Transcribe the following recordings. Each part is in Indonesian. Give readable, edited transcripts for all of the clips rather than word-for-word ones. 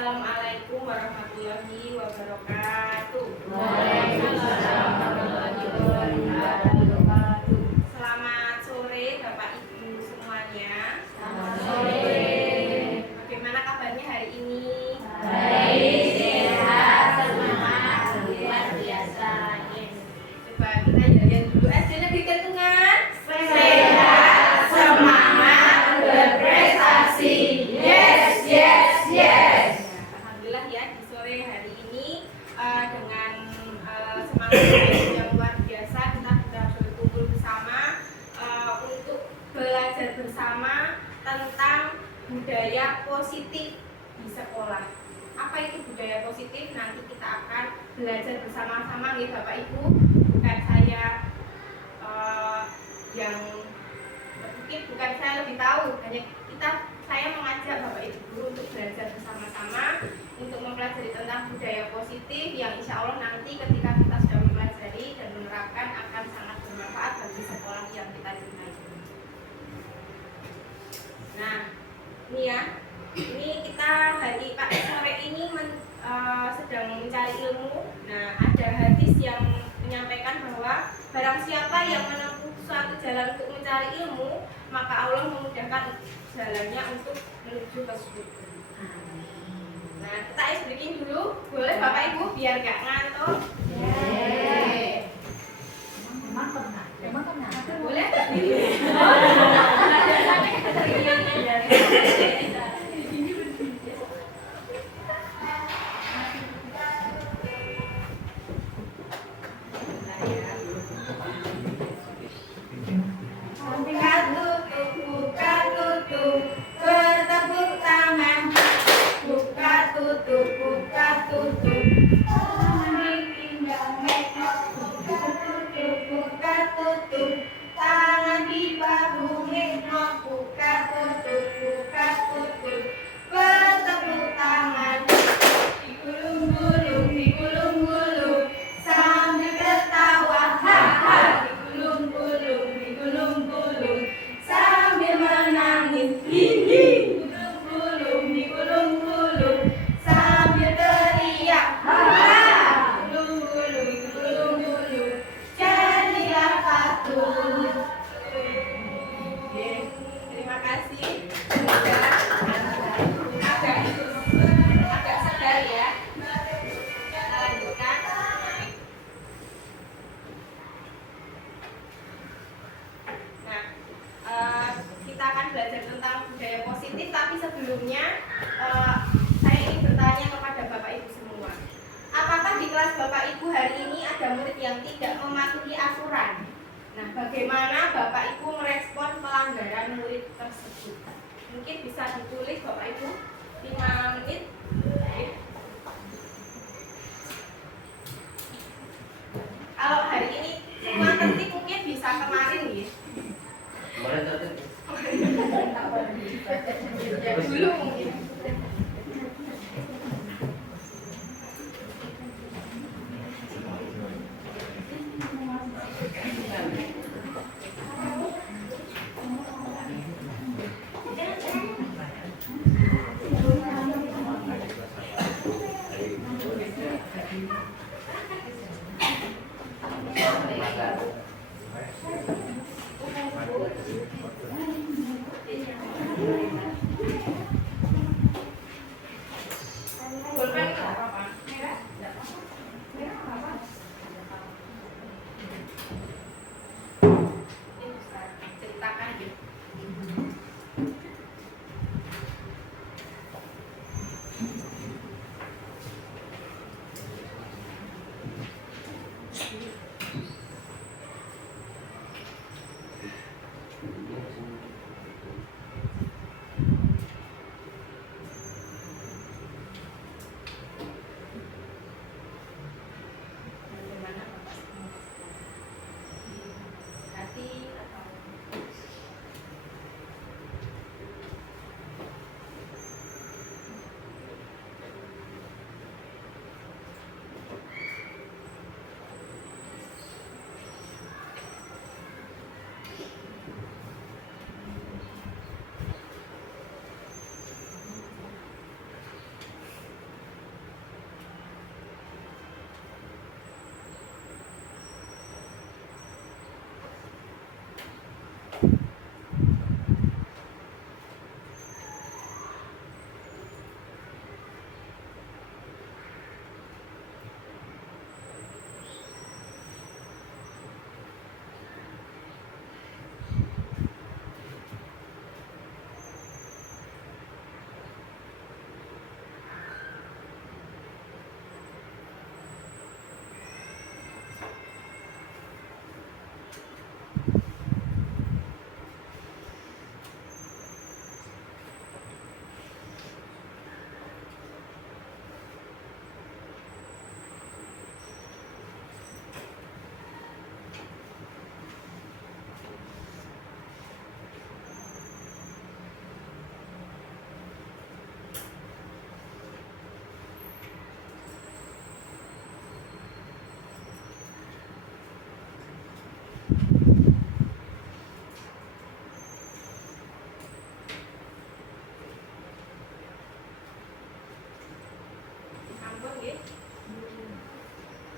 Assalamualaikum warahmatullahi wabarakatuh. Waalaikumsalam warahmatullahi wabarakatuh. Selamat sore Bapak Ibu semuanya. Selamat sore. Bagaimana kabarnya hari ini? Baik, sehat, semangat, luar biasa. Coba kita jalan dulu. SD Negeri Kentungan. Sehat, semangat, berprestasi. Yes, yes, yes. Alhamdulillah ya, di sore hari ini dengan semangat yang luar biasa kita sudah berkumpul bersama untuk belajar bersama tentang budaya positif di sekolah. Apa itu budaya positif? Nanti kita akan belajar bersama-sama nih Bapak Ibu. Bukan saya yang mungkin bukan saya lebih tahu, hanya saya mengajak Bapak Ibu guru untuk belajar bersama-sama untuk mempelajari tentang budaya positif yang insya Allah nanti ketika kita sudah mempelajari dan menerapkan akan sangat bermanfaat bagi sekolah yang kita cintai. Nah, ini ya, ini kita hari sore ini sedang mencari ilmu. Nah, ada hadis yang menyampaikan bahwa barang siapa yang menempuh suatu jalan untuk mencari ilmu, maka Allah memudahkan jalannya untuk menuju ke surga. Nah, kita ice breaking dulu, boleh Bapak Ibu biar gak ngantuk. Emang pernah? Boleh? Buka tutup, bertepuk tangan. Buka tutup, buka tutup. Buka tutup, tangan di bahu mikro. Buka tutup, bertepuk tangan. Digulung-gulung, digulung-gulung, sambil tertawa, ha-ha. Digulung-gulung, digulung-gulung, sambil menangis, hihi. Digulung-gulung, digulung-gulung, sambil teriak, ha-ha. Digulung-gulung, digulung-gulung, jadilah patuh. Oke, terima kasih. Sudah agak segar ya. Kita lanjutkan. Nah, kita akan belajar tentang budaya positif, tapi sebelumnya saya ingin bertanya kepada Bapak Ibu semua. Apakah di kelas Bapak Ibu hari ini ada murid yang tidak mematuhi aturan? Nah, bagaimana Bapak Ibu merespon pelanggaran murid tersebut? Mungkin bisa ditulis Bapak Ibu 5 menit. Kalau hari ini semua tertib mungkin bisa kemarin ya. Kemarin tertib. Ya dulu mungkin. Bolpen nggak apa-apa? Merah? Nggak apa-apa. Merah nggak apa-apa. Ini bisa ceritakan gitu.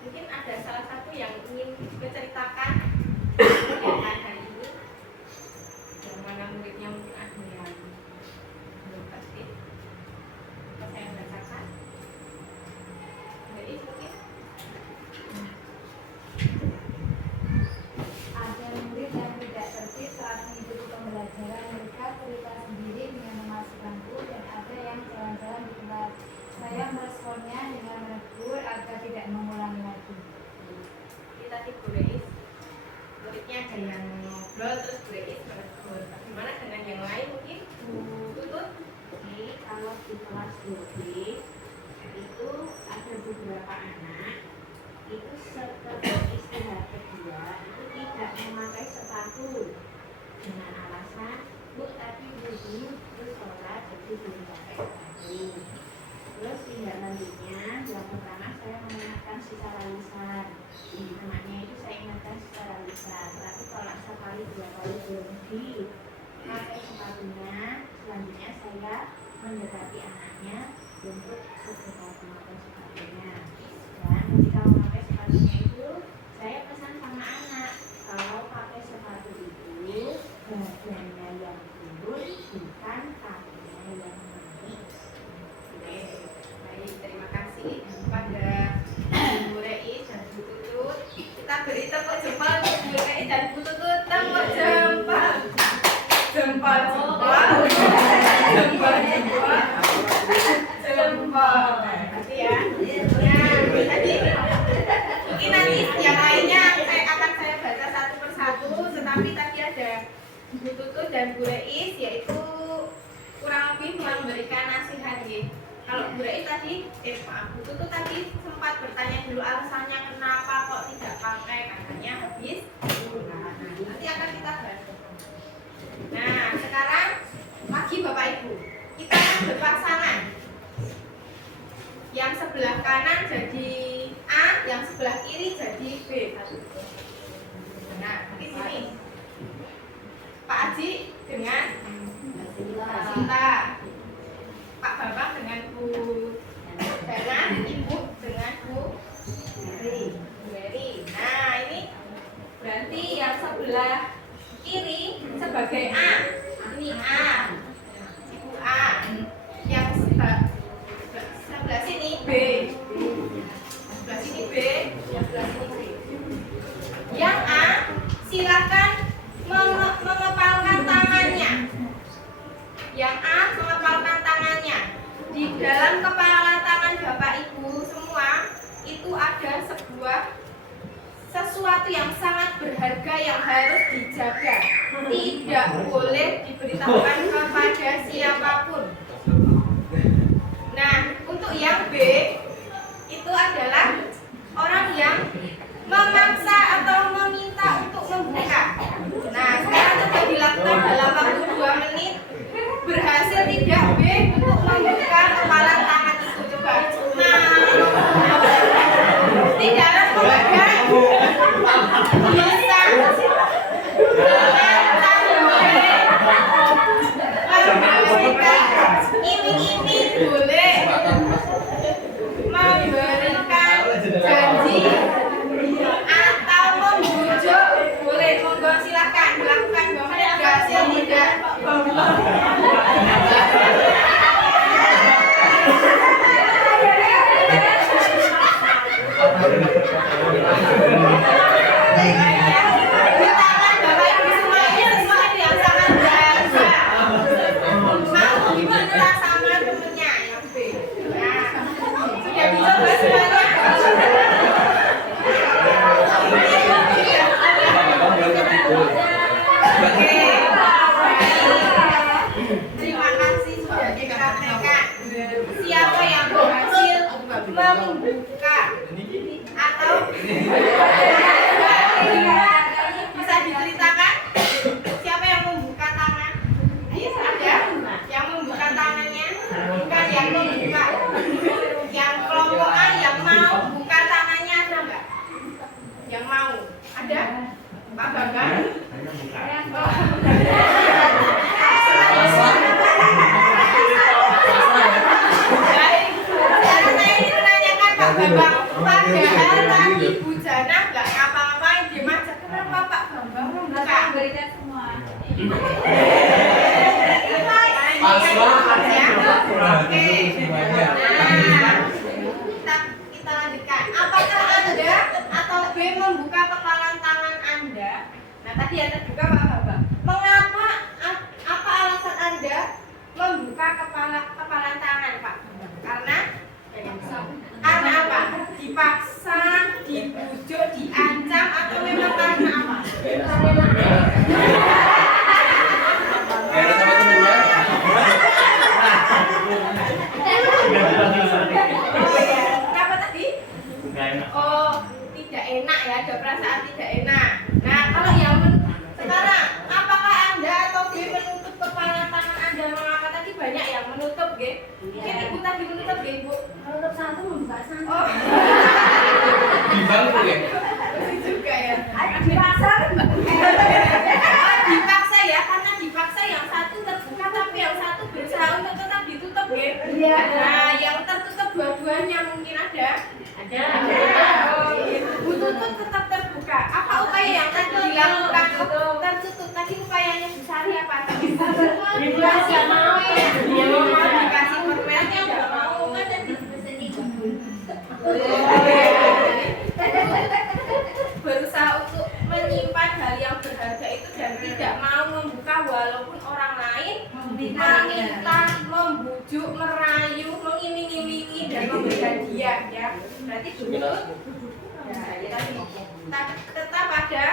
Mungkin ada salah satu yang ingin menceritakan kegiatan hari ini. Yang mana muridnya mungkin ada yang belum pasti. Bisa saya bacakan. Jadi mungkin Ada murid yang tidak tertib saat mengikuti pembelajaran. Mereka cerita sendiri dengan memasukkanku dan ada yang jalan-jalan di tempat. Saya meresponnya dengan menegur agar tidak mengulangi lagi. kita Bu Reis, muridnya ada yang ngobrol terus Bu Reis menegur. Bagaimana dengan yang lain mungkin? Bu Tutut? Oke, kalau di kelas 2B itu ada beberapa anak itu setelah istirahat kedua itu tidak memakai sepatu dengan alasan bu tadi dulu terus sholat jadi belum pakai sepatu. Terus tindak lanjutnya yang pertama saya mengingatkan secara lisan, temannya itu saya ingatkan secara lisan, tapi kalau sekali dua kali belum pakai sepatunya, selanjutnya saya mendekati anaknya untuk segera memakai sepatunya. Dan ketika memakai sepatunya itu, saya pesan sama anak, kalau pakai sepatu itu badannya yang turun, bukan kakinya yang naik. Oke, baik, terima kasih kepada Bu Reis dan Bu Tutut. Kita beri tepuk jempol untuk Bu Reis dan Bu Tutut. Tepuk jempol. Jempol, jempol. Jempol, jempol. Jempol. Nanti ya. Nah, tadi mungkin nanti yang lainnya akan saya baca satu persatu. Tetapi tadi ada Bu Tutut dan Bu Reis, yaitu kurang lebih memberikan nasihat ya. Kalau Bu Reis tadi, Bu Tutut tadi sempat bertanya dulu alasannya kenapa kok tidak pakai, katanya habis istirahat. Nanti akan kita bahas. Nah, sekarang lagi Bapak Ibu, kita akan berpasangan. Yang sebelah kanan jadi A, yang sebelah kiri jadi B. Nah, di sini Pak Haji dengan Mbak Sinta, Pak Bambang dengan Bu Dana, Ibu dengan Bu Mary. Nah, ini berarti yang sebelah kiri sebagai A. Ini A, Ibu A. Yang sebelah sini B. Sebelah sini B, yang sebelah sini B. Yang A, silakan mengepalkan tangannya. Yang A mengepalkan tangannya. Di dalam kepalan tangan Bapak Ibu semua itu ada sesuatu yang sangat berharga yang harus dijaga. Tidak boleh diberitahukan kepada siapapun. Nah, untuk yang B itu adalah orang yang memaksa atau meminta untuk membuka. Nah, sekarang coba dilakukan dalam waktu 2 menit. Berhasil tidak B untuk membuka kepala tangan itu? Coba. Tidak harus memegang. Bisa. Memberikan iming-iming boleh. Memberikan janji atau membujuk boleh. Monggo silakan dilakukan. Berhasil tidak? Tangan Bapak Ibu semua ini sesuatu yang sangat berharga. Mau diminta sama temennya yang B. Nah, sudah dicoba semuanya. Oke, terima kasih sudah dipraktekkan. Siapa yang berhasil membuka atau bisa diceritakan siapa yang membuka tangan? Ada yang membuka tangannya, bukan yang membuka. Yang kelompokan yang mau buka tangannya ada nggak? Yang mau ada? Pak Bambang? Baik, sekarang saya ingin menanyakan Pak Bambang, padahal tadi Bu Jana nggak ngapa-ngapain, diem aja. Kenapa Pak Bambang membuka? Berikan semua. Pas banget Ya. Oke. semuanya. Nah, kita lanjutkan. Apakah Anda atau B membuka kepalan tangan Anda? Nah, tadi yang terbuka Pak Bambang. Mengapa? Apa alasan Anda membuka kepalan tangan Pak Bambang? Karena apa? Dipaksa, dibujuk, diancam, atau memang karena apa? Kayak sama temennya. Kenapa tadi? Oh, tidak enak ya, ada perasaan tidak enak. Nah, kalau yang sekarang, apakah Anda atau B menutup kepala tangan Anda? Mengapa tadi banyak yang menutup, G? Mungkin Ibu tadi menutup, G, Ibu. Menutup satu membuka satu. Oh, Di bangku ya. betul juga ya. Dipaksa. Dipaksa ya, karena dipaksa yang satu terbuka tapi yang satu berusaha untuk tetap ditutup, G. Iya. Nah, yang tertutup dua-duanya mungkin ada. Ada. Oh, gitu. Bu Tutut tetap terbuka. Apa upaya yang tadi dilakukan? Tertutup tadi upayanya Bu Sari apa? Dikasih mau ya. Dia mau dikasih permennya nggak mau kan dan dipeseni berusaha untuk menyimpan hal yang berharga itu dan tidak mau membuka walaupun orang lain meminta, membujuk, merayu, mengiming-imingi dan memberi hadiah ya. Berarti betul. Ya, tetap ada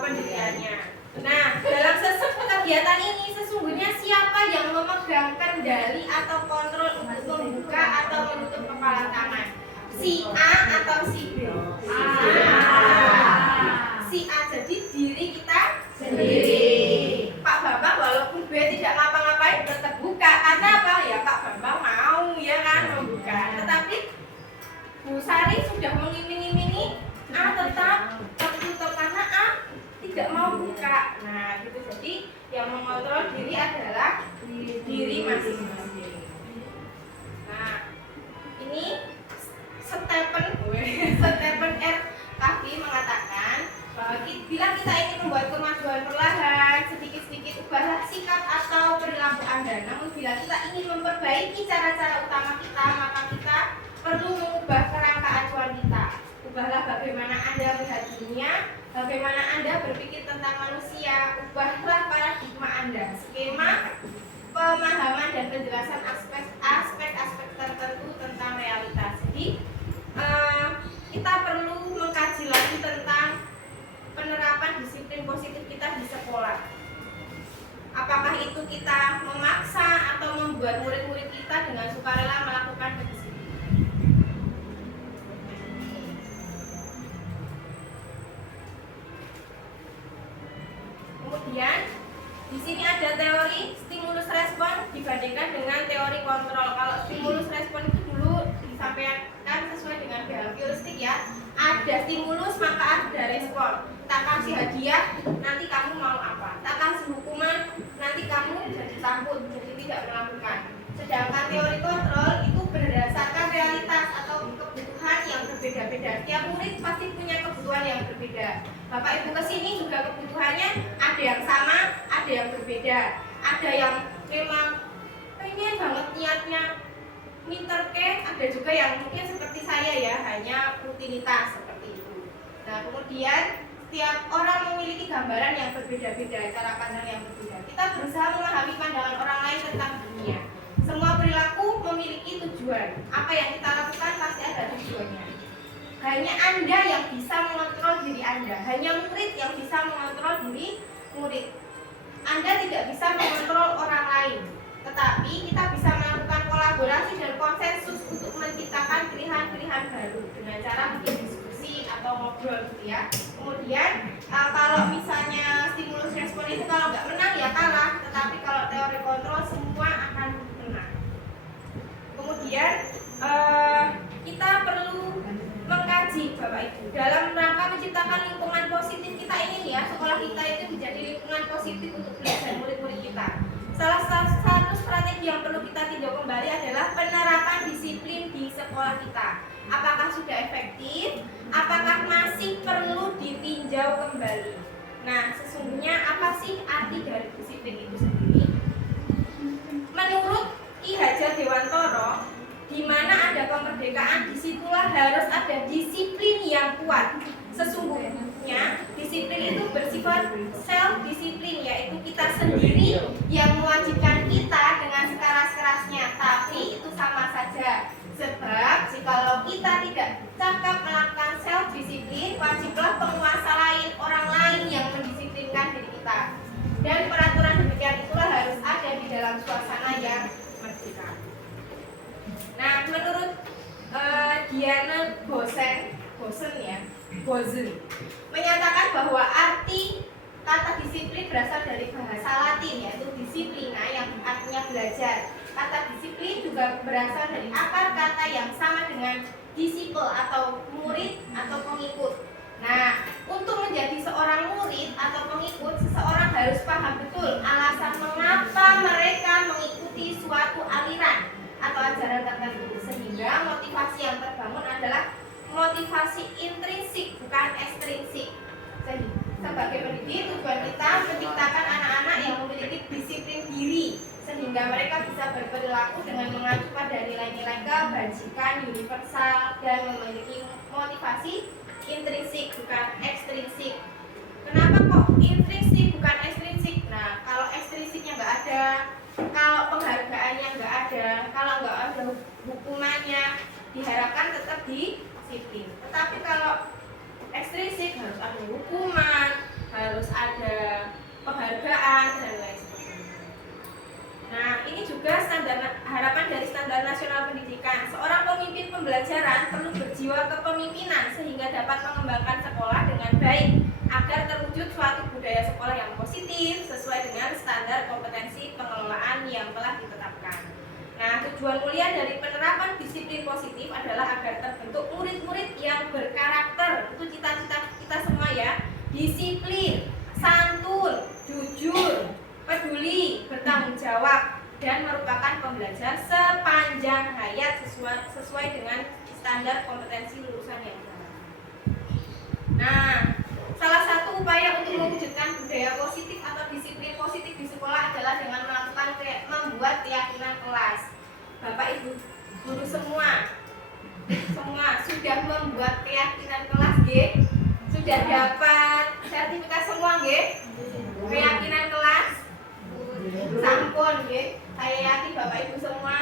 pendiriannya. Nah, dalam kegiatan ini sesungguhnya siapa yang memegang kendali atau kontrol untuk membuka atau menutup kepala tangan? Si A atau si B? Si A, jadi diri kita sendiri. Pak Bambang walaupun B tidak ngapa-ngapain tetap buka. Karena apa? Ya Pak Bambang mau ya kan membuka. Tetapi Bu Sari sudah mengiming-imingi A tetap tertutup karena A tidak mau buka. Nah, gitu. Jadi yang mengontrol diri adalah diri masing-masing. Nah, ini Stephen R. Covey mengatakan bahwa bila kita ingin membuat kemajuan perlahan, sedikit-sedikit ubahlah sikap atau perilaku Anda. Namun bila kita ingin memperbaiki cara-cara utama kita, maka kita perlu mengubah kerangka acuan kita. Ubahlah bagaimana Anda melihat dunia, bagaimana Anda berpikir tentang manusia, ubahlah paradigma Anda, skema, pemahaman dan penjelasan aspek-aspek tertentu tentang realitas. Jadi kita perlu mengkaji lagi tentang penerapan disiplin positif kita di sekolah. Apakah itu kita memaksa atau membuat murid-murid kita dengan sukarela melakukan kedisiplinan? Kemudian di sini ada teori stimulus respon dibandingkan dengan teori kontrol. Kalau stimulus respon itu dulu disampaikan sesuai dengan behavioristik ya. Ada stimulus maka ada respon. Tak kasih hadiah, nanti kamu mau apa? Tak kasih hukuman, nanti kamu jadi takut, jadi tidak melakukan. Sedangkan teori kontrol itu berdasarkan realitas atau kebutuhan yang berbeda-beda. Tiap murid pasti punya kebutuhan yang berbeda. Bapak Ibu kesini juga kebutuhannya ada yang sama, ada yang berbeda. Ada yang memang pengen banget niatnya minter ada juga yang mungkin seperti saya ya, hanya rutinitas seperti itu. Nah, kemudian setiap orang memiliki gambaran yang berbeda-beda, cara pandang yang berbeda. Kita berusaha memahami pandangan orang lain tentang dunia. Semua perilaku memiliki tujuan. Apa yang kita lakukan pasti ada tujuannya. Hanya Anda yang bisa mengontrol diri Anda. Hanya murid yang bisa mengontrol diri murid. Anda tidak bisa mengontrol orang lain. Tetapi kita bisa melakukan kolaborasi dan konsensus untuk menciptakan pilihan-pilihan baru dengan cara bikin diskusi atau ngobrol gitu ya. Kemudian kalau misalnya stimulus respon itu kalau nggak menang ya kalah, tetapi kalau teori kontrol semua akan menang. Kemudian kita perlu mengkaji Bapak Ibu dalam rangka menciptakan lingkungan positif. Kita ingin ya sekolah kita itu menjadi lingkungan positif untuk belajar murid-murid kita. Salah satu strategi yang perlu kita tinjau kembali adalah penerapan disiplin di sekolah kita. Apakah sudah efektif? Apakah masih perlu ditinjau kembali? Nah, sesungguhnya apa sih arti dari disiplin itu sendiri? Menurut Ki Hajar Dewantoro, di mana ada kemerdekaan, disitulah harus ada disiplin yang kuat. Sesungguhnya disiplin itu bersifat self disiplin, yaitu kita sendiri yang mewajibkan kita dengan sekeras-kerasnya, tapi itu sama saja. Sebab jikalau kita tidak cakap melakukan self disiplin, wajiblah penguasa lain, orang lain yang mendisiplinkan diri kita. Dan peraturan demikian itulah harus ada di dalam suasana yang merdeka. Nah, menurut Diana Bozen menyatakan bahwa arti kata disiplin berasal dari bahasa Latin, yaitu disiplina, yang artinya belajar. Kata disiplin juga berasal dari akar kata yang sama dengan disiple atau murid atau pengikut. Nah, untuk menjadi seorang murid atau pengikut, seseorang harus paham betul alasan mengapa mereka mengikuti suatu aliran atau ajaran tertentu, sehingga motivasi yang terbangun adalah motivasi intrinsik, bukan ekstrinsik. Sebagai pendidik, tujuan kita menciptakan anak-anak yang memiliki disiplin diri, sehingga mereka bisa berperilaku dengan mengacu pada nilai-nilai kebajikan universal dan memiliki motivasi intrinsik, bukan ekstrinsik. Kenapa kok intrinsik bukan ekstrinsik? Nah, kalau ekstrinsiknya nggak ada, kalau penghargaannya nggak ada, kalau nggak ada hukumannya, diharapkan tetap disiplin. Tetapi kalau ekstrinsik harus ada hukuman, harus ada penghargaan dan lain sebagainya. Nah, ini juga harapan dari standar nasional pendidikan. Seorang pemimpin pembelajaran perlu berjiwa kepemimpinan sehingga dapat mengembangkan sekolah dengan baik agar terwujud suatu budaya sekolah yang positif sesuai dengan standar kompetensi pengelolaan yang telah ditetapkan. Nah, tujuan mulia dari penerapan disiplin positif adalah agar terbentuk murid-murid yang berkarakter. Itu cita-cita kita semua ya. Disiplin, santun, jujur, peduli, bertanggung jawab, dan merupakan pembelajar sepanjang hayat sesuai dengan standar kompetensi lulusan yang sama. Nah, salah satu upaya untuk mewujudkan budaya positif atau disiplin positif di sekolah adalah dengan membuat keyakinan kelas. Bapak Ibu guru semua sudah membuat keyakinan kelas, G? Sudah dapat sertifikat semua, G? Keyakinan kelas? Sampun, G? Saya yakin Bapak Ibu semua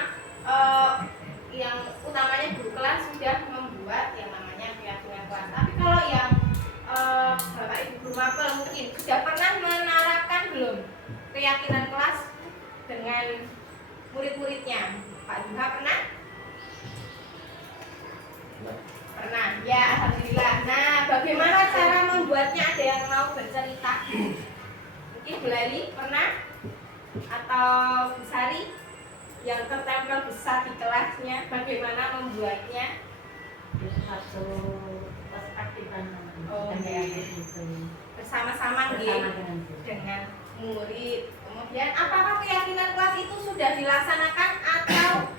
yang utamanya guru kelas sudah membuat yang namanya keyakinan kelas. Tapi kalau yang Bapak Ibu guru mapel mungkin sudah pernah menerapkan belum keyakinan kelas dengan murid-muridnya? Pak Duha pernah? Pernah, ya alhamdulillah. Nah, bagaimana cara membuatnya? Ada yang mau bercerita? Mungkin Bu Lali pernah? Atau Bu Sari yang tertempel besar di kelasnya, bagaimana membuatnya? Satu perspektifan bersama-sama dengan murid. Kemudian apakah keyakinan kelas itu sudah dilaksanakan atau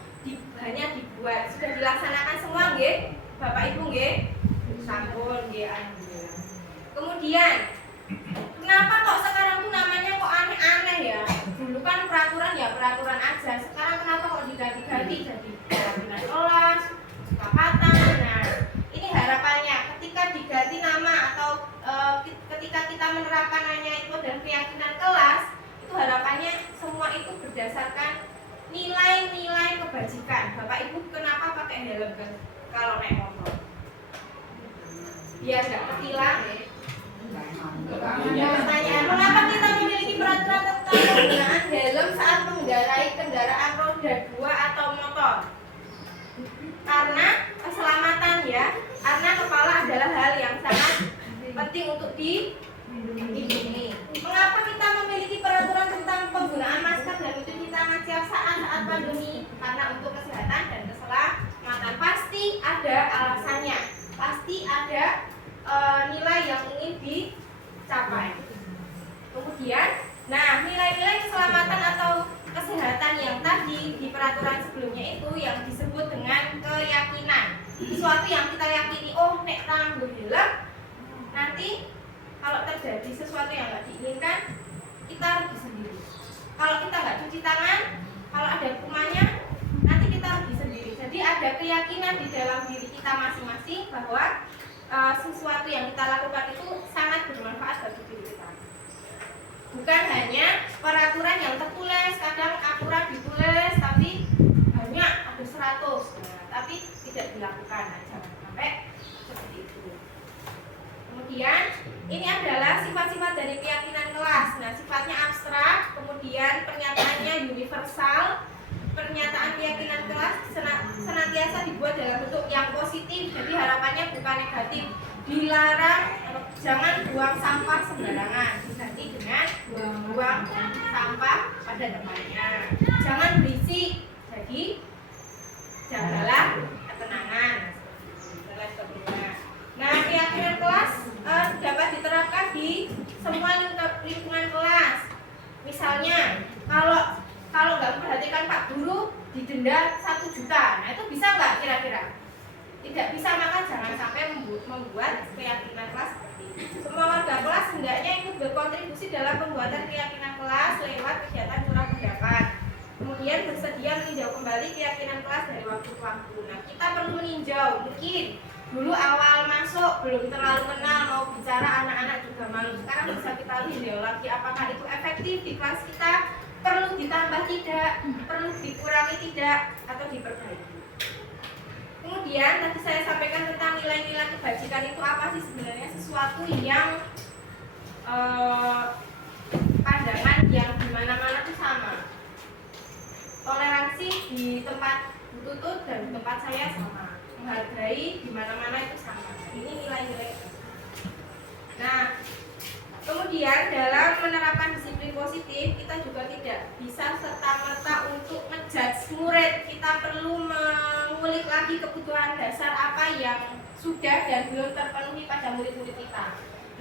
hanya dibuat? Sudah dilaksanakan semua, nggih? Bapak Ibu nggih? Sampun nggih, alhamdulillah. Kemudian kenapa kok sekarang tuh namanya kok aneh-aneh ya? Dulu kan peraturan ya peraturan aja. Sekarang kenapa kok diganti-ganti jadi keyakinan kelas, kesepakatan? Nah, ini harapannya ketika diganti nama atau ketika kita menerapkan hanya itu dan keyakinan kelas, itu harapannya semua itu berdasarkan nilai-nilai kebajikan. Bapak Ibu kenapa pakai helm kan kalau naik motor? Biar nggak ketilang. Pertanyaan, mengapa kita memiliki peraturan tentang penggunaan helm saat mengendarai kendaraan roda 2 atau motor? Karena keselamatan ya, karena kepala adalah hal yang sangat penting untuk dilindungi. Mengapa kita memiliki peraturan tentang penggunaan masker dan mencuci tangan setiap saat pandemi? Karena untuk kesehatan dan keselamatan. Pasti ada alasannya, pasti ada nilai yang ingin dicapai. Kemudian, nah nilai-nilai keselamatan atau kesehatan yang tadi sesuatu yang kita yakini, oh nek tangan gue helm, nanti kalau terjadi sesuatu yang nggak diinginkan, kita rugi sendiri. Kalau kita nggak cuci tangan, kalau ada kumannya, nanti kita rugi sendiri. Jadi ada keyakinan di dalam diri kita masing-masing bahwa sesuatu yang kita lakukan itu sangat bermanfaat bagi diri kita. Bukan hanya peraturan yang tertulis, kadang aturan ditulis tapi banyak ada 100, tapi tidak dilakukan. Nah, jangan sampai seperti itu. Kemudian ini adalah sifat-sifat dari keyakinan kelas. Nah, sifatnya abstrak, kemudian pernyataannya universal. Pernyataan keyakinan kelas senantiasa dibuat dalam bentuk yang positif, jadi harapannya bukan negatif. Dilarang, jangan buang sampah sembarangan, diganti dengan buang sampah pada tempatnya. Jangan berisik, jadi jagalah ketenangan. Nah, keyakinan kelas dapat diterapkan di semua lingkungan kelas. Misalnya, kalau nggak memperhatikan Pak Guru didenda 1 juta, nah itu bisa nggak kira-kira? Tidak bisa, maka jangan sampai membuat keyakinan kelas seperti itu. Semua warga kelas hendaknya ikut berkontribusi dalam pembuatan keyakinan kelas lewat kegiatan curah pendapat. Kemudian bersedia meninjau kembali keyakinan kelas dari waktu ke waktu. Nah, kita perlu meninjau, mungkin dulu awal masuk belum terlalu kenal, mau bicara anak-anak juga malu. Sekarang bisa kita tinjau lagi apakah itu efektif di kelas kita, perlu ditambah tidak, perlu dikurangi tidak, atau diperbaiki. Kemudian tadi saya sampaikan tentang nilai-nilai kebajikan itu apa sih sebenarnya, sesuatu yang pandangan yang dimana-mana itu sama. Toleransi di tempat Bu Tutut dan di tempat saya sama, menghargai di mana-mana itu sama. Ini nilai-nilai. Nah, kemudian dalam menerapkan disiplin positif, kita juga tidak bisa serta-merta untuk ngejudge murid. Kita perlu mengulik lagi kebutuhan dasar apa yang sudah dan belum terpenuhi pada murid-murid kita.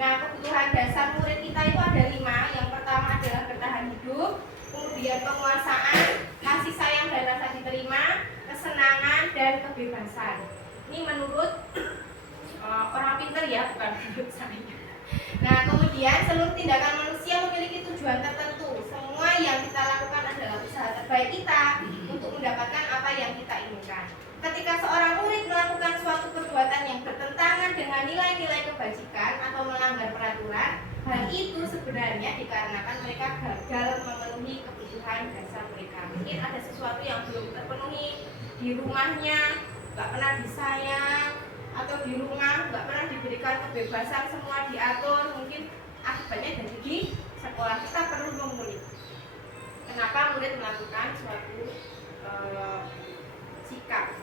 Nah, kebutuhan dasar murid kita itu ada 5. Yang pertama adalah bertahan hidup, kemudian penguasaan, kasih sayang dan rasa diterima, kesenangan, dan kebebasan. Ini menurut orang pintar ya, bukan menurut saya. Nah, kemudian seluruh tindakan manusia memiliki tujuan tertentu. Semua yang kita lakukan adalah usaha terbaik kita untuk mendapatkan apa yang kita inginkan. Ketika seorang murid melakukan suatu perbuatan yang bertentangan dengan nilai-nilai kebajikan atau melanggar peraturan, hal itu sebenarnya dikarenakan mereka gagal memenuhi kebutuhan dasar mereka. Mungkin ada sesuatu yang belum terpenuhi di rumahnya, nggak pernah disayang, atau di rumah nggak pernah diberikan kebebasan, semua diatur, mungkin akibatnya jadi di sekolah. Kita perlu mengulik kenapa murid melakukan suatu sikap.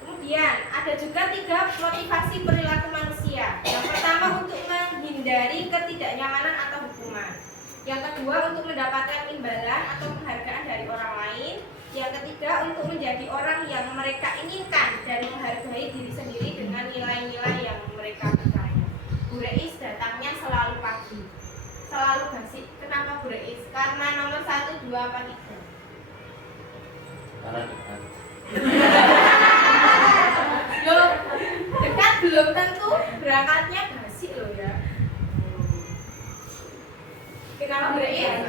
Kemudian ada juga 3 motivasi perilaku manusia. Yang pertama untuk menghindari ketidaknyamanan atau hukuman. Yang kedua untuk mendapatkan imbalan atau penghargaan dari orang lain. Yang ketiga untuk menjadi orang yang mereka inginkan dan menghargai diri sendiri dengan nilai-nilai yang mereka percaya. Bu Reis datangnya selalu pagi, selalu basi. Kenapa Bu Reis? Karena nomor 1, 2, apa 3? Karena dekat. Loh, dekat belum tentu berangkatnya basi loh ya. Kenapa Bu Reis?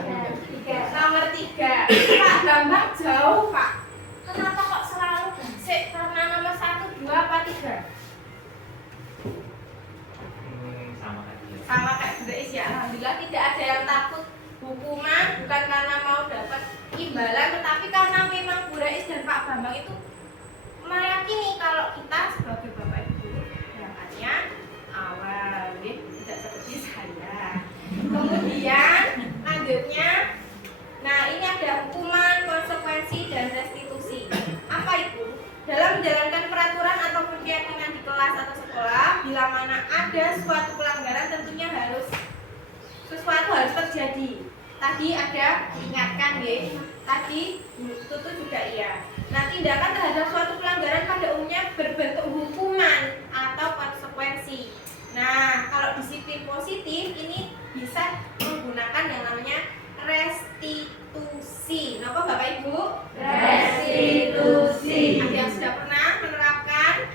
Nomor 3. Pak Bambang jauh Pak. Kenapa kok selalu basi? Karena nomor 1, 2, apa 3? Sama aja. Sama kayak Bu Reis ya. Alhamdulillah tidak ada yang takut hukuman, bukan karena mau dapat imbalan, tetapi karena memang Bu Reis dan Pak Bambang itu meyakini kalau kita sebagai Bapak Ibu berangkatnya awal, tidak seperti saya. Kemudian lanjutnya, nah ini ada hukuman, konsekuensi, dan restitusi. Apa itu? Dalam menjalankan peraturan ataupun keyakinan di kelas atau sekolah, bila mana ada suatu pelanggaran, tentunya sesuatu harus terjadi. Tadi ada diingatkan ya, tadi itu juga iya. Nah, tindakan terhadap suatu pelanggaran pada umumnya berbentuk hukuman atau konsekuensi. Nah, kalau disiplin positif ini bisa menggunakan yang namanya restitusi. Kenapa Bapak Ibu? Restitusi. Ada yang sudah pernah menerapkan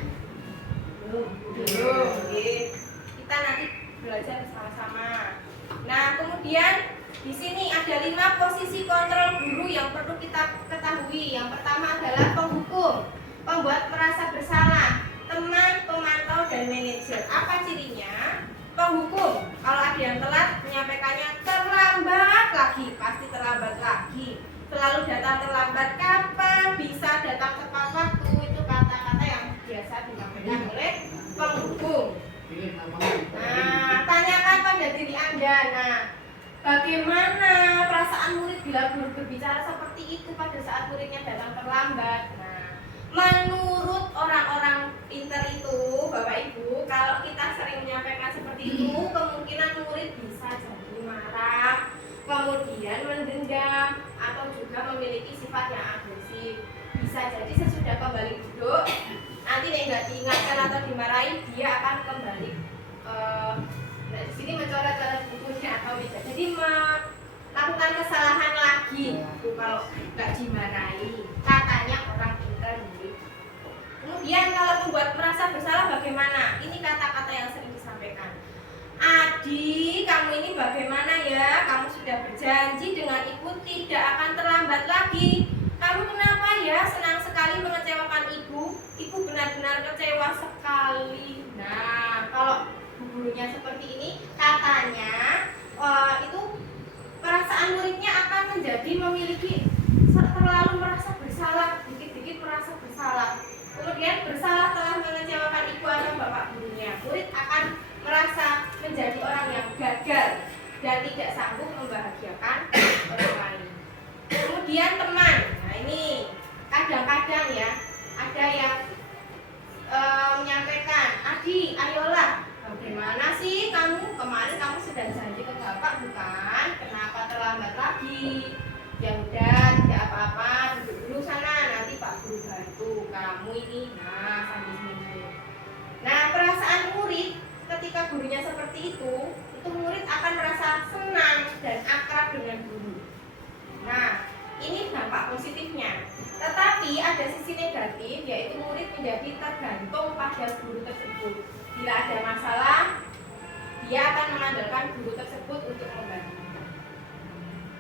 bagaimana perasaan murid bila guru berbicara seperti itu pada saat muridnya datang terlambat? Nah, menurut orang-orang pintar itu, Bapak Ibu, kalau kita sering menyampaikan seperti itu, kemungkinan murid bisa jadi marah, kemudian mendendam, atau juga memiliki sifat yang agresif. Bisa jadi sesudah kembali duduk, nanti nggak diingatkan atau dimarahi, dia akan kembali nah, di sini mencoret-coret bukunya atau tidak. Jadi melakukan kesalahan lagi kalau nggak dimarahi. Katanya orang pintar gitu. Kemudian kalau membuat merasa bersalah bagaimana? Ini kata-kata yang sering disampaikan. Adi, kamu ini bagaimana ya? Kamu sudah berjanji dengan ibu tidak akan terlambat lagi. Kamu kenapa ya? Senang sekali mengecewakan ibu. Ibu benar-benar kecewa sekali. Nah, kalau gurunya seperti ini, katanya itu perasaan muridnya akan menjadi memiliki terlalu merasa bersalah, dikit-dikit merasa bersalah. Kemudian bersalah telah mengecewakan ibu atau bapak gurunya. Murid akan merasa menjadi orang yang gagal dan tidak sanggup membahagiakan orang lain. Kemudian teman, nah ini kadang-kadang ya ada yang menyampaikan, Adi, ayolah, bagaimana sih kamu? Kemarin kamu sudah janji ke bapak bukan? Kenapa terlambat lagi? Ya udah, tidak apa-apa, duduk dulu sana, nanti pak guru bantu kamu ini. Nah, sambil senyum. Nah, perasaan murid ketika gurunya seperti itu murid akan merasa senang dan akrab dengan guru. Nah, ini dampak positifnya. Tetapi ada sisi negatif, yaitu murid menjadi tergantung pada guru tersebut. Bila ada masalah, dia akan mengandalkan guru tersebut untuk membantu.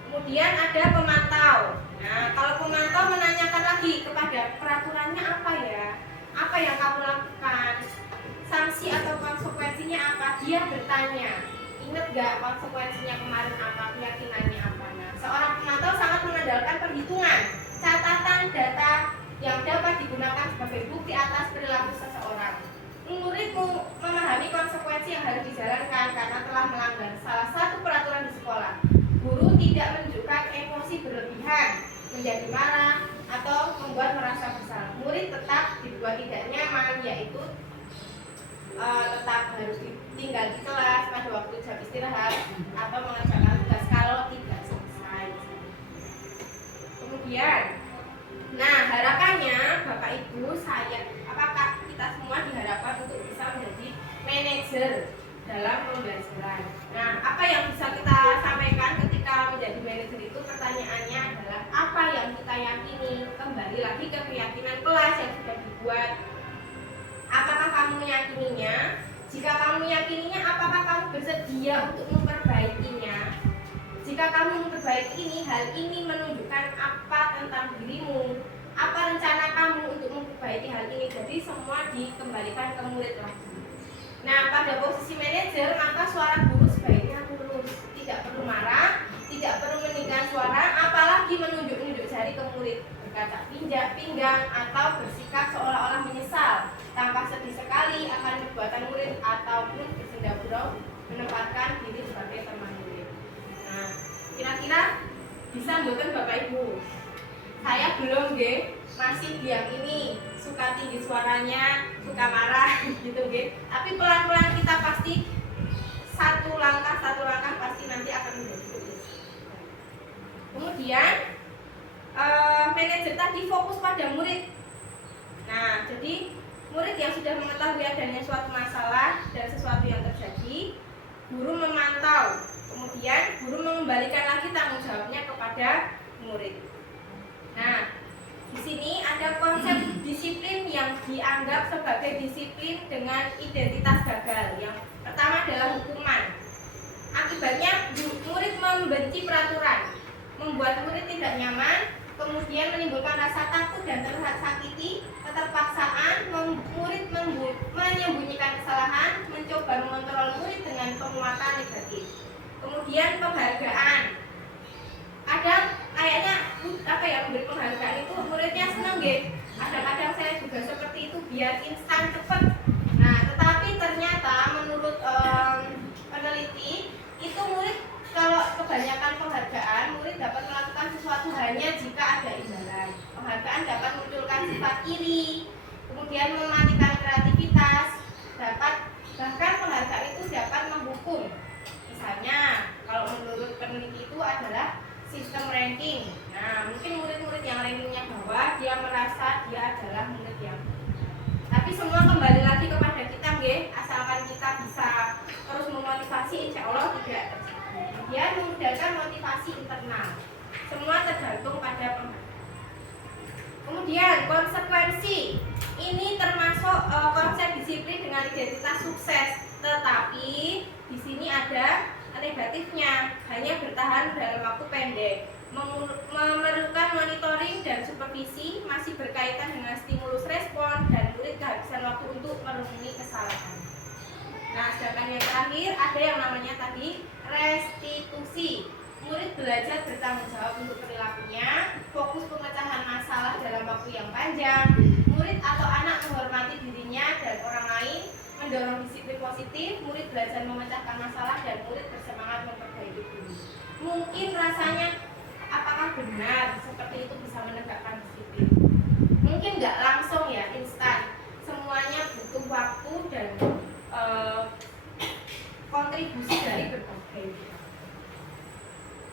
Kemudian ada pemantau. Nah, kalau pemantau menanyakan lagi kepada peraturannya apa ya? Apa yang kamu lakukan? Sanksi atau konsekuensinya apa? Dia bertanya. Ingat gak konsekuensinya kemarin apa? Keyakinannya apa? Nah, seorang pemantau sangat mengandalkan perhitungan, catatan data yang dapat digunakan sebagai bukti atas perilaku seseorang. Murid memahami konsekuensi yang harus dijalankan karena telah melanggar salah satu peraturan di sekolah. Guru tidak menunjukkan emosi berlebihan, menjadi marah, atau membuat merasa bersalah. Murid tetap dibuat tidak nyaman, yaitu tetap harus tinggal di kelas pada waktu jam istirahat atau mengerjakan tugas kalau tidak selesai. Kemudian, nah harapannya Bapak Ibu, saya, apakah kita semua diharapkan untuk bisa menjadi manajer dalam pembelajaran. Nah, apa yang bisa kita sampaikan ketika menjadi manajer itu? Pertanyaannya adalah apa yang kita yakini? Kembali lagi ke keyakinan kelas yang sudah dibuat. Apakah kamu meyakininya? Jika kamu meyakininya, apakah kamu bersedia untuk memperbaikinya? Jika kamu memperbaiki ini, hal ini menunjukkan apa tentang dirimu? Apa rencana kamu untuk memperbaiki hal ini? Jadi semua dikembalikan ke murid lagi. Nah, pada posisi manajer, maka suara guru sebaiknya lurus, tidak perlu marah, tidak perlu meninggikan suara, apalagi menunjuk-nunjuk jari ke murid, berkata pinggang atau bersikap seolah-olah menyesal, tanpa sedih sekali akan perbuatan murid ataupun bersenda gurau menempatkan diri sebagai teman murid. Nah, kira-kira bisa mboten Bapak Ibu? Saya belum nggih, masih diam ini, suka tinggi suaranya, suka marah gitu nggih. Tapi pelan-pelan kita pasti satu langkah pasti nanti akan menjadi tulis. Kemudian manajer tadi fokus pada murid. Nah, jadi murid yang sudah mengetahui adanya suatu masalah dan sesuatu yang terjadi, guru memantau. Kemudian guru mengembalikan lagi tanggung jawabnya kepada murid. Nah, di sini ada konsep disiplin yang dianggap sebagai disiplin dengan identitas gagal. Yang pertama adalah hukuman. Akibatnya murid membenci peraturan, membuat murid tidak nyaman, kemudian menimbulkan rasa takut dan tersakiti, keterpaksaan, murid menyembunyikan kesalahan, mencoba mengontrol murid dengan penguatan negatif. Kemudian penghargaan. Kadang kayaknya memberi penghargaan itu muridnya senang nggih. Kadang-kadang saya juga seperti itu biar instan cepat. Nah, tetapi ternyata menurut peneliti itu murid kalau kebanyakan Semua tergantung pada pembaca. Kemudian konsekuensi ini termasuk konsep disiplin dengan identitas sukses, tetapi di sini ada negatifnya, hanya bertahan dalam waktu pendek, memerlukan monitoring dan supervisi, masih berkaitan dengan stimulus respon, dan murid kehabisan waktu untuk merenungi kesalahan. Nah, sedangkan yang terakhir ada yang namanya tadi restitusi. Murid belajar bertanggung jawab untuk perilakunya, fokus pemecahan masalah dalam waktu yang panjang. Murid atau anak menghormati dirinya dan orang lain, mendorong disiplin positif. Murid belajar memecahkan masalah dan murid bersemangat memperbaiki diri. Mungkin rasanya apakah benar seperti itu bisa menegakkan disiplin? Mungkin nggak langsung ya, instan. Semuanya butuh waktu dan kontribusi dari berbagai.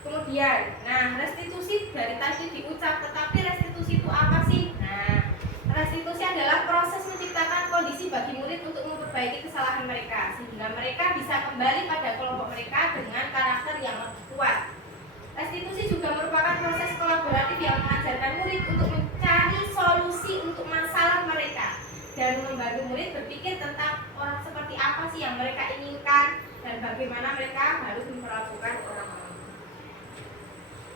Kemudian, nah restitusi dari tadi diucap, tetapi restitusi itu apa sih? Nah, restitusi adalah proses menciptakan kondisi bagi murid untuk memperbaiki kesalahan mereka, sehingga mereka bisa kembali pada kelompok mereka dengan karakter yang lebih kuat. Restitusi juga merupakan proses kolaboratif yang mengajarkan murid untuk mencari solusi untuk masalah mereka dan membantu murid berpikir tentang orang seperti apa sih yang mereka inginkan dan bagaimana mereka harus memperlakukan orang-orang.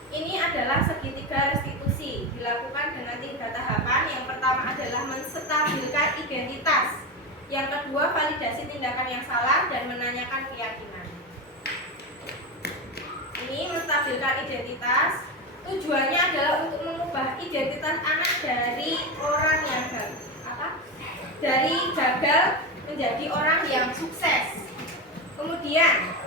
Ini adalah segitiga restitusi, dilakukan dengan 3 tahapan. Yang pertama adalah menstabilkan identitas. Yang kedua, validasi tindakan yang salah dan menanyakan keyakinan. Ini menstabilkan identitas. Tujuannya adalah untuk mengubah identitas anak dari orang yang dari gagal menjadi orang yang sukses. Kemudian,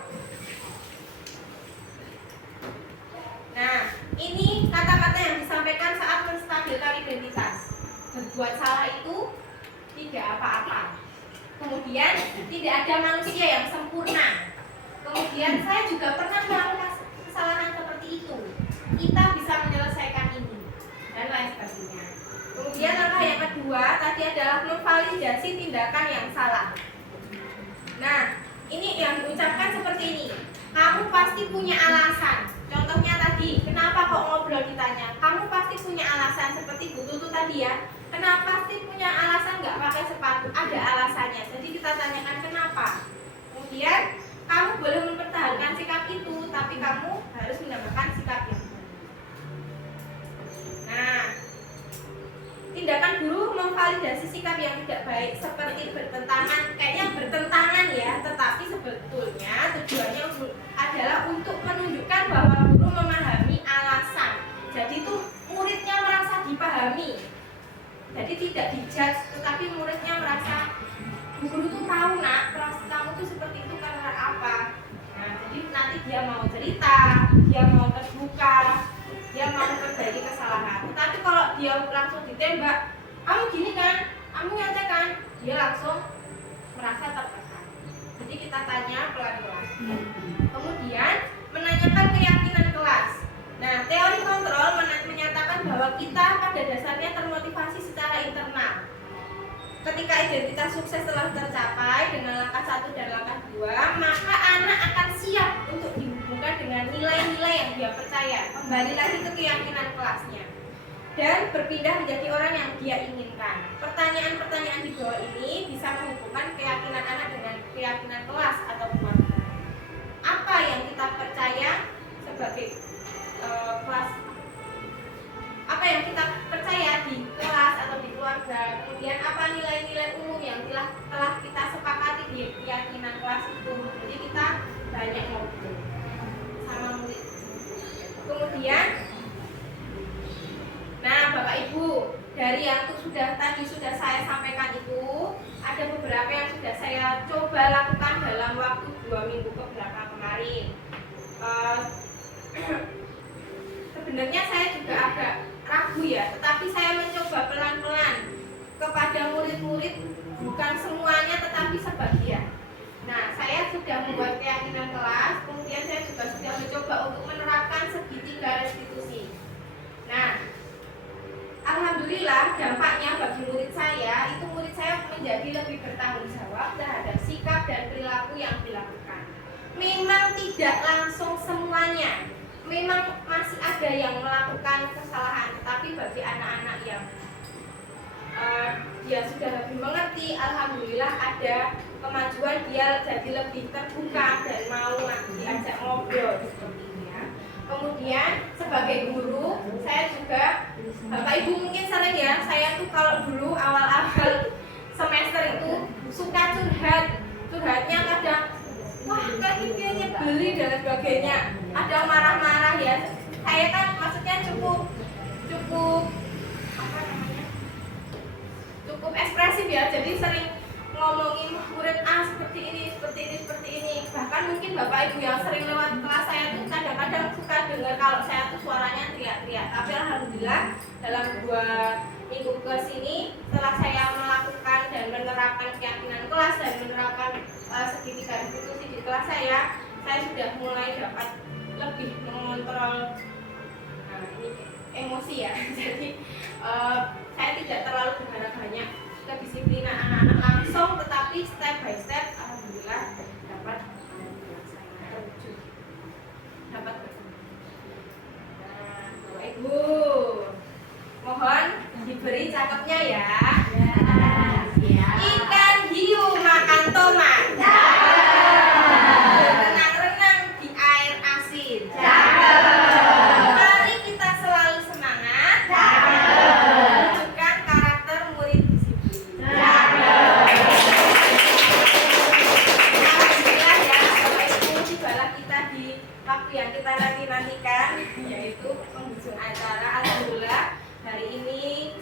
nah, ini kata-kata yang disampaikan saat menstabilkan identitas. Berbuat salah itu tidak apa-apa. Kemudian, tidak ada manusia yang sempurna. Kemudian, saya juga pernah melakukan kesalahan seperti itu. Kita bisa menyelesaikan ini dan lain sebagainya. Kemudian, langkah yang kedua tadi adalah memvalidasi tindakan yang salah. Nah, ini yang diucapkan seperti ini. Kamu pasti punya alasan. Contohnya tadi, kenapa kok ngobrol ditanya? Kamu pasti punya alasan seperti Bu Tutu tadi ya. Kenapa pasti punya alasan nggak pakai sepatu? Ada alasannya. Jadi kita tanyakan kenapa. Kemudian kamu boleh mempertahankan sikap itu, tapi kamu harus menambahkan sikap yang baru. Nah, tindakan guru memvalidasi sikap yang tidak baik seperti bertentangan, kayaknya bertentangan ya, tetapi sebetulnya tujuannya adalah untuk menunjukkan bahwa guru memahami alasan. Jadi itu muridnya merasa dipahami. Jadi tidak dijudge, tetapi muridnya merasa guru itu tahu nak, perasaan kamu tuh seperti itu karena apa. Nah, jadi nanti dia mau cerita, dia mau terbuka, dia mau memperbaiki kesalahan. Tetapi kalau dia langsung ditembak, kamu gini kan, kamu nyata kan, dia langsung merasa tertekan. Jadi kita tanya pelan-pelan. Kemudian menanyakan keyakinan kelas. Nah, teori kontrol menyatakan bahwa kita pada dasarnya termotivasi secara internal. Ketika identitas sukses telah tercapai dengan langkah 1 dan langkah 2, maka anak akan siap untuk dihubungkan dengan nilai-nilai yang dia percaya, kembali lagi ke keyakinan kelasnya, dan berpindah menjadi orang yang dia inginkan. Pertanyaan-pertanyaan di bawah ini bisa menghubungkan keyakinan anak dengan keyakinan kelas atau keluarga. Apa yang kita percaya sebagai kelas? Apa yang kita percaya di kelas atau di keluarga? Kemudian apa nilai-nilai umum yang telah kita sepakati di keyakinan kelas itu? Jadi kita banyak ngobrol sama murid. Kemudian, nah Bapak Ibu, dari yang tadi sudah saya sampaikan itu, ada beberapa yang sudah saya coba lakukan dalam waktu 2 minggu kebelakang kemarin. Sebenarnya saya juga agak ragu ya, tetapi saya mencoba pelan-pelan kepada murid-murid, bukan semuanya tetapi sebagian. Nah, saya sudah membuat keyakinan kelas, kemudian saya juga sudah mencoba untuk menerapkan segitiga restitusi. Nah, alhamdulillah dampaknya bagi murid saya, itu murid saya menjadi lebih bertanggung jawab terhadap sikap dan perilaku yang dilakukan. Memang tidak langsung semuanya, memang masih ada yang melakukan kesalahan, tetapi bagi anak-anak yang dia sudah lebih mengerti, alhamdulillah ada kemajuan, dia jadi lebih terbuka dan mau diajak ngobrol seperti ini ya. Kemudian sebagai guru, saya juga Bapak Ibu mungkin sering ya, saya tuh kalau dulu awal-awal semester itu suka curhatnya kadang wah kan ini beli dan sebagainya, ada marah-marah ya. Saya kan maksudnya cukup apa namanya, cukup ekspresif ya, jadi sering ngomongin murid seperti ini. Bahkan mungkin Bapak Ibu yang sering lewat kelas saya tuh kadang-kadang suka dengar kalau saya tuh suaranya teriak-teriak. Tapi alhamdulillah dalam 2 minggu ke sini, setelah saya melakukan dan menerapkan keyakinan kelas dan menerapkan segitiga institusi di kelas saya sudah mulai dapat lebih mengontrol ini emosi ya. Jadi saya tidak terlalu berharap banyak kedisiplinan anak-anak langsung, tetapi step by step alhamdulillah dapat terwujud, dapat bertemu. Nah, Bapak Ibu mohon diberi cakepnya ya. Ikan hiu makan tomat, renang-renang di air asin. Mari kita selalu semangat, tunjukkan karakter murid disiplin. Alhamdulillah ya Bapak Ibu, tibalah kita di waktu yang kita nantikan, yaitu penghujung acara. Alhamdulillah hari ini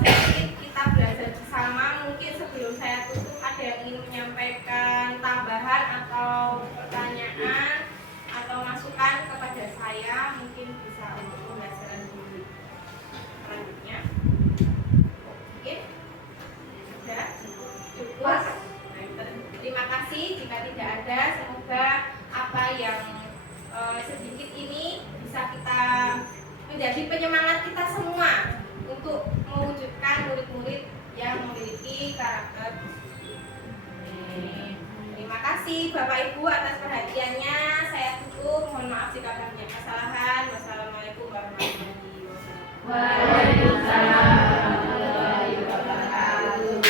sedikit kita belajar bersama. Mungkin sebelum saya tutup ada yang ingin menyampaikan tambahan atau pertanyaan atau masukan kepada saya, mungkin bisa untuk pembelajaran di selanjutnya. Mungkin sudah cukup. Terima kasih. Jika tidak ada, semoga apa yang sedikit ini bisa kita menjadi penyemangat kita semua untuk mewujudkan murid-murid yang memiliki karakter. Terima kasih Bapak Ibu atas perhatiannya. Saya tutup. Mohon maaf jika banyak kesalahan. Wassalamualaikum warahmatullahi wabarakatuh. Waalaikumsalam warahmatullahi wabarakatuh.